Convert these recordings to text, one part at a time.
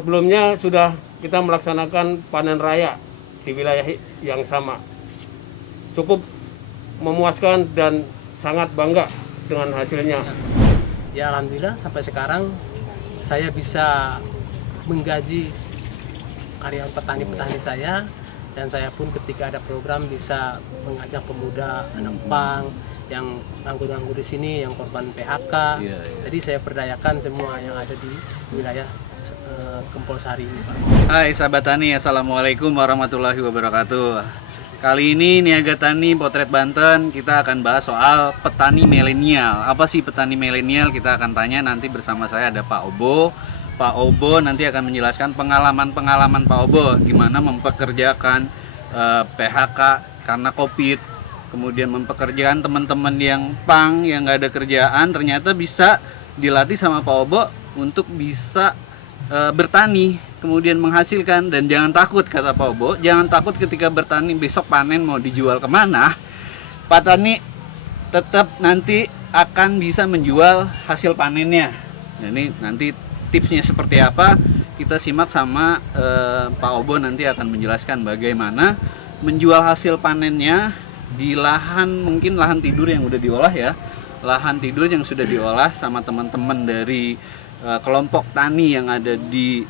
sebelumnya sudah kita melaksanakan panen raya di wilayah yang sama. Cukup memuaskan dan sangat bangga dengan hasilnya. Ya alhamdulillah sampai sekarang saya bisa menggaji karyawan petani-petani saya, dan saya pun ketika ada program bisa mengajak pemuda anak pang yang nganggur-nganggur di sini, yang korban PHK. Jadi saya perdayakan semua yang ada di wilayah Kempol Sari ini, Pak. Hai sahabat tani, assalamualaikum warahmatullahi wabarakatuh. Kali ini Niaga Tani Potret Banten kita akan bahas soal petani milenial. Apa sih petani milenial? Kita akan tanya nanti bersama saya ada Pak Obo. Pak Obo nanti akan menjelaskan pengalaman Pak Obo gimana mempekerjakan PHK karena COVID, kemudian mempekerjakan teman-teman yang pang yang nggak ada kerjaan, ternyata bisa dilatih sama Pak Obo untuk bisa bertani, kemudian menghasilkan. Dan jangan takut, kata Pak Obo, jangan takut ketika bertani besok panen mau dijual kemana, Pak Tani tetap nanti akan bisa menjual hasil panennya. Jadi nanti tipsnya seperti apa kita simak sama Pak Obo, nanti akan menjelaskan bagaimana menjual hasil panennya di lahan, mungkin lahan tidur yang udah diolah ya, lahan tidur yang sudah diolah sama teman-teman dari kelompok tani yang ada di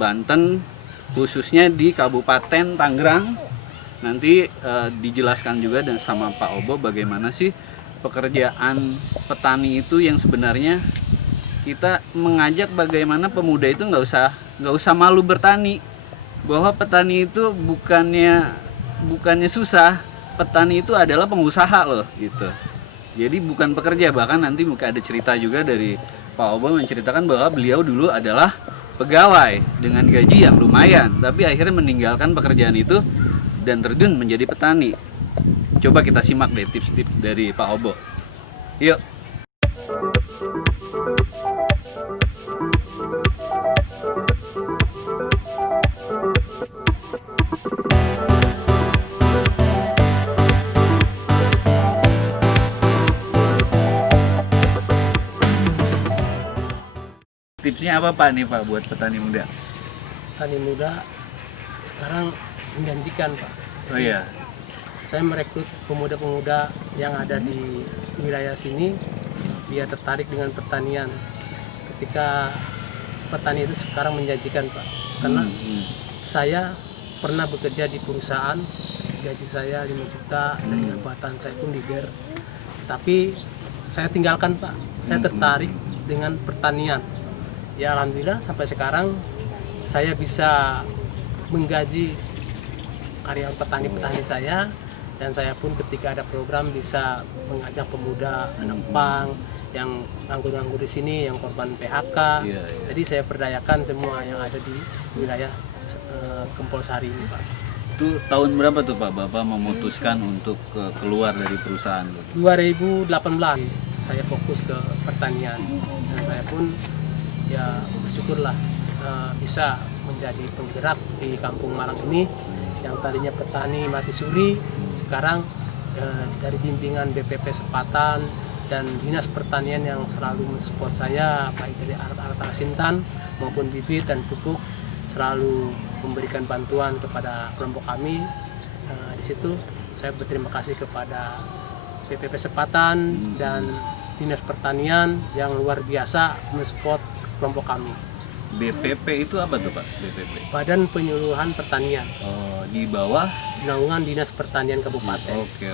Banten, khususnya di Kabupaten Tangerang. Nanti dijelaskan juga dan sama Pak Obo bagaimana sih pekerjaan petani itu yang sebenarnya kita mengajak bagaimana pemuda itu nggak usah malu bertani, bahwa petani itu bukannya susah, petani itu adalah pengusaha loh gitu. Jadi bukan pekerja. Bahkan nanti mungkin ada cerita juga dari Pak Obo menceritakan bahwa beliau dulu adalah pegawai dengan gaji yang lumayan, tapi akhirnya meninggalkan pekerjaan itu dan terjun menjadi petani. Coba kita simak deh tips-tips dari Pak Obo. Yuk. Tipsnya apa Pak nih Pak buat petani muda? Petani muda sekarang menjanjikan, Pak. Oh iya. Saya merekrut pemuda-pemuda yang ada di wilayah sini biar tertarik dengan pertanian. Ketika petani itu sekarang menjanjikan, Pak. Karena saya pernah bekerja di perusahaan, gaji saya 5 juta dan jabatan saya pun leader. Tapi saya tinggalkan, Pak. Saya tertarik dengan pertanian. Ya alhamdulillah sampai sekarang saya bisa menggaji karyawan petani-petani saya, dan saya pun ketika ada program bisa mengajak pemuda anak pang yang nganggur-nganggur di sini, yang korban PHK. Jadi saya perdayakan semua yang ada di wilayah Kempol Sari ini, Pak. Itu tahun berapa tuh Pak Bapak memutuskan untuk keluar dari perusahaan? 2018 saya fokus ke pertanian, dan saya pun ya bersyukurlah bisa menjadi penggerak di Kampung Malang ini yang tadinya petani mati suri. Sekarang dari bimbingan BPP Sepatan dan Dinas Pertanian yang selalu mensupport saya, baik dari alat-alat asintan maupun bibit dan pupuk, selalu memberikan bantuan kepada kelompok kami. Di situ saya berterima kasih kepada BPP Sepatan dan Dinas Pertanian yang luar biasa mensupport kelompok kami. BPP itu apa tuh Pak? BPP? Badan Penyuluhan Pertanian. Oh, di bawah naungan Dinas Pertanian Kabupaten. Oke.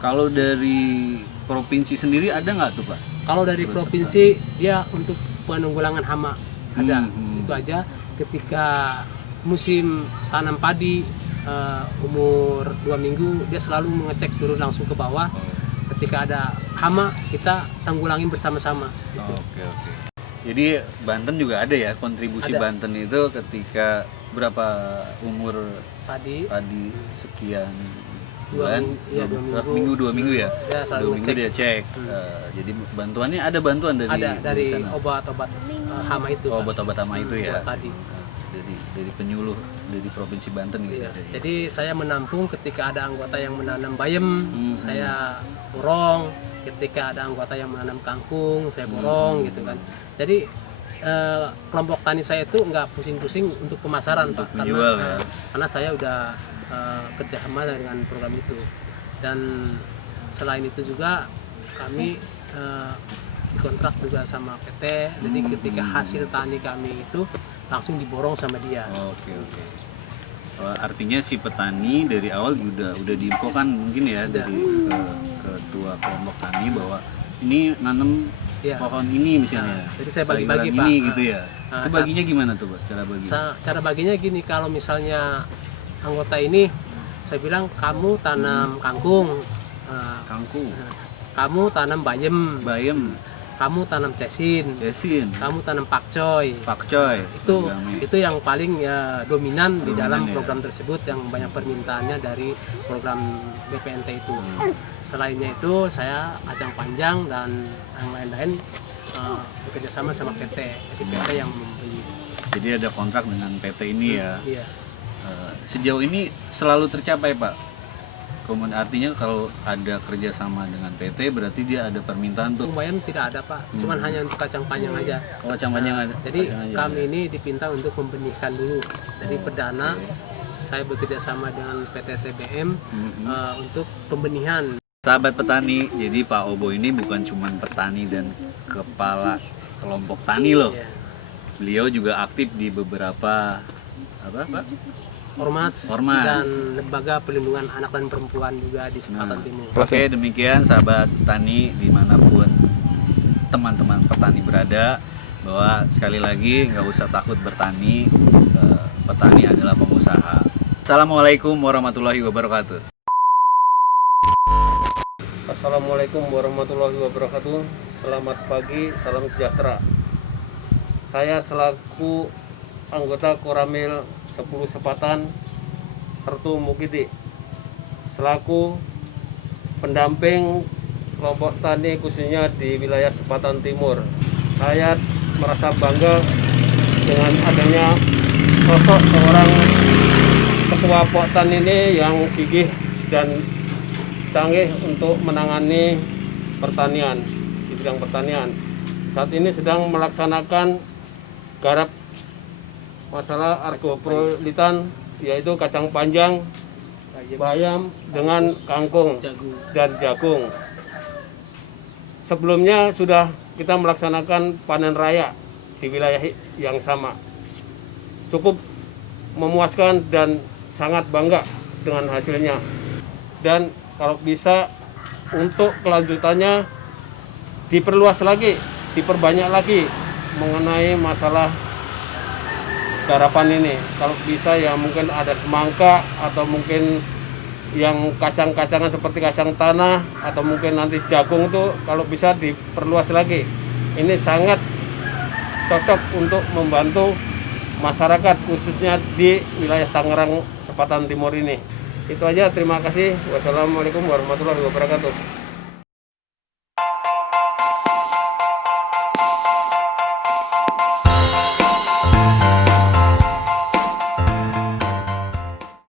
Kalau dari provinsi sendiri ada nggak tuh Pak? Kalau dari provinsi dia untuk penanggulangan hama ada. Itu aja. Ketika musim tanam padi umur 2 minggu dia selalu mengecek turun langsung ke bawah. Ketika ada hama kita tanggulangin bersama-sama. Gitu. Oke. Jadi Banten juga ada ya kontribusi ada. Banten itu ketika berapa umur padi sekian bulan, dua minggu ya, 2 minggu dia cek. Jadi bantuannya ada bantuan dari sana. Obat-obat hama itu. Obat-obat hama itu ya. Tadi. Dari penyuluh dari provinsi Banten gitu. Iya. Jadi saya menampung ketika ada anggota yang menanam bayam, saya borong. Ketika ada anggota yang menanam kangkung, saya borong gitu kan. Jadi kelompok tani saya itu nggak pusing-pusing untuk pemasaran Untuk Pak, menjual, ya. karena saya udah kerjasama dengan program itu. Dan selain itu juga kami dikontrak juga sama PT, jadi ketika hasil tani kami itu langsung diborong sama dia. Oke. Artinya si petani dari awal udah diinfokan mungkin ya dari ketua kelompok tani bahwa ini nanam Iya. pohon ini misalnya. Jadi saya sayuran bagi-bagi, Pak. ini gitu ya. Nah, Itu baginya gimana tuh Pak? Cara bagi? Cara baginya gini, kalau misalnya anggota ini saya bilang kamu tanam kangkung, Kangkung, kamu tanam bayam, bayam, kamu tanam cesin, kamu tanam pakcoy. pakcoy. Itu yang paling dominan di dalam Dominan, ya. program tersebut, yang banyak permintaannya dari program BPNT itu. Selainnya itu saya kacang panjang dan yang lain-lain bekerjasama sama PT, jadi PT yang membeli. Jadi ada kontrak dengan PT ini ya. Iya. Sejauh ini selalu tercapai Pak. Kemudian artinya kalau ada kerjasama dengan PT berarti dia ada permintaan tuh. Bayam tidak ada Pak, cuman hanya untuk kacang panjang aja. Oh, kacang panjang ada. Jadi Kacang aja kami ada. ini dipinta untuk membenihkan dulu. Jadi perdana saya bekerja sama dengan PT TBM untuk pembenihan. Sahabat petani, jadi Pak Obo ini bukan cuma petani dan kepala kelompok tani loh. Ya. Beliau juga aktif di beberapa apa Pak? Ormas Ormas. dan lembaga pelindungan anak dan perempuan juga di Selatan Timur. Oke, demikian sahabat petani dimanapun teman-teman petani berada, bahwa sekali lagi nggak usah takut bertani, petani adalah pengusaha. Assalamualaikum warahmatullahi wabarakatuh. Assalamualaikum warahmatullahi wabarakatuh. Selamat pagi, salam sejahtera. Saya selaku anggota Koramil 10 Sepatan Sertu Mukiti, selaku pendamping kelompok tani khususnya di wilayah Sepatan Timur. Saya merasa bangga dengan adanya sosok seorang ketua Poktan ini yang gigih dan canggih untuk menangani pertanian, di bidang pertanian. Saat ini sedang melaksanakan garap masalah argoprolitan, yaitu kacang panjang, bayam dengan kangkung dan jagung. Sebelumnya sudah kita melaksanakan panen raya di wilayah yang sama. Cukup memuaskan dan sangat bangga dengan hasilnya. Dan kalau bisa untuk kelanjutannya diperluas lagi, diperbanyak lagi mengenai masalah garapan ini. Kalau bisa ya mungkin ada semangka atau mungkin yang kacang-kacangan seperti kacang tanah atau mungkin nanti jagung itu kalau bisa diperluas lagi. Ini sangat cocok untuk membantu masyarakat khususnya di wilayah Tangerang Sepatan Timur ini. Itu aja, terima kasih. Wassalamualaikum warahmatullahi wabarakatuh.